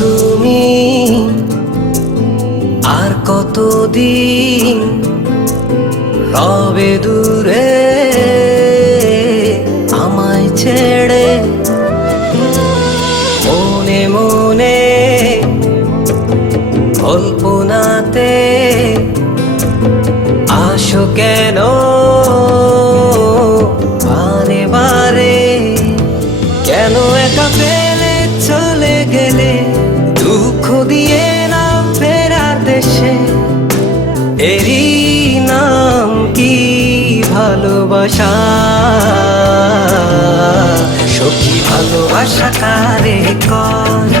তুমি আর কতদিন রবে দূরে আমায় ছেড়ে? মনে মনে কল্পনাতে আসো কেন বারে বারে? কেন একা ফেলে চলে গেলে দুঃখ দিয়ে না ফেরার দেশে? এরই নাম কি ভালোবাসা? সখী ভালোবাসা কারে কয়?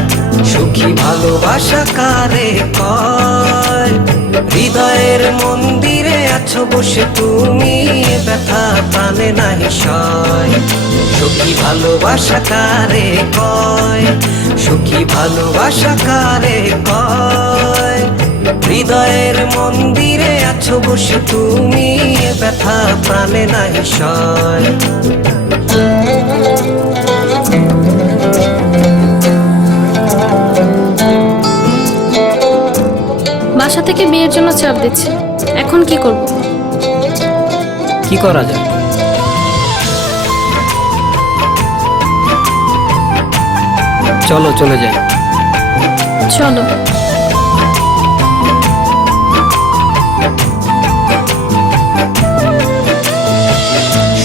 সখী ভালোবাসা কারে কয়? হৃদয়ের মন্দিরে আছো বসে তুমি, ব্যথা প্রাণে নাহি সয়। সখী ভালোবাসা কারে কয়? সখী ভালোবাসা কারে কয়? হৃদয়ের মন্দিরে আছো বসে তুমি, ব্যথা প্রাণে নাহি সয়। বাসা থেকে বিয়ের জন্য চাপ দিচ্ছে, এখন কি করব? কি করা যায়? চলো চলে যাই। চলো।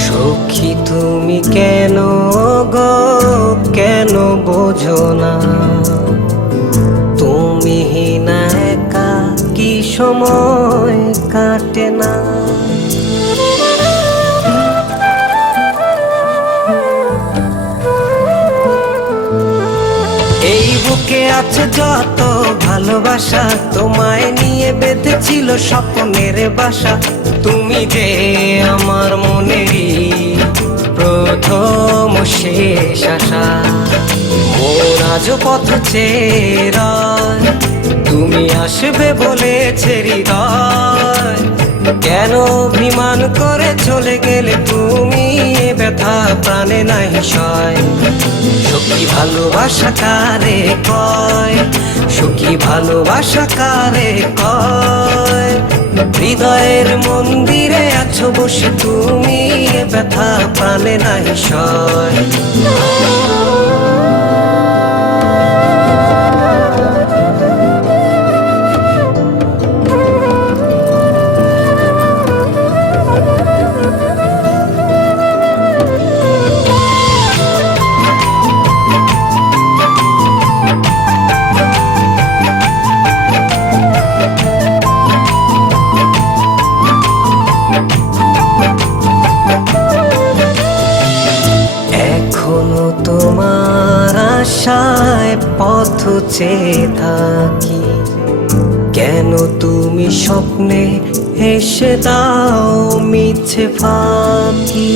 সখী তুমি কেন গো, কেন বোঝো না? তুমি না একা কি সময় কাটে না? এই বুকে আছে যত ভালোবাসা, তোমায় নিয়ে বেঁধেছিল স্বপ্নের বাসা। তুমি যে আমার মনেরই প্রথম শেষ আশা। মোর আজ পথ চেরা, তুমি আসবে বলেছে হৃদয়। কেন অভিমান করে চলে গেলে তুমি, ব্যথা প্রাণে নাহি সয়। সখী ভালোবাসা কারে কয়? সখী ভালোবাসা কারে কয়? হৃদয়ের মন্দিরে আছো বসে তুমি, ব্যথা প্রাণে নাহি সয়। তোমার আশায় পথ চেয়ে থাকি, কেন তুমি স্বপ্নে হেসে দাও মিছে ফাঁকি?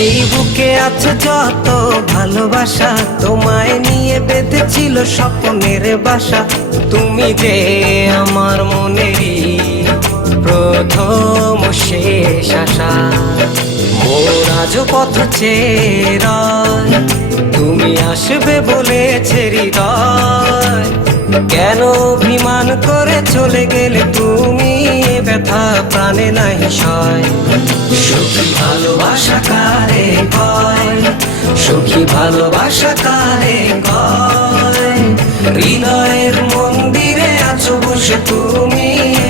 এই বুকে আছে যত ভালোবাসা, তোমায় নিয়ে বেঁধেছিল স্বপ্নের বাসা। তুমি যে আমার মনেরই প্রথম শেষ আশা। মোর আজ পথ চেরা, তুমি আসবে বলেছে হৃদয়। কেন অভিমান করে চলে গেলে তুমি, ব্যথা প্রাণে নাহি সয়। সখী ভালোবাসা কারে কয়? সখী ভালোবাসা কারে কয়? হৃদয়ের মন্দিরে আছো বসে তুমি,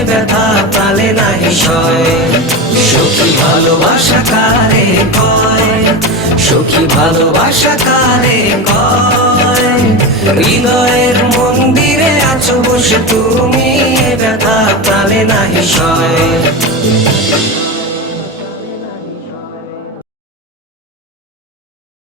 ব্যথা প্রাণে নাহি সয়। সখী ভালোবাসা কারে কয়? সখী ভালোবাসা কারে কয়? হৃদয়ের মন্দিরে আছো বসে তুমি, ব্যথা প্রাণে নাহি সয়।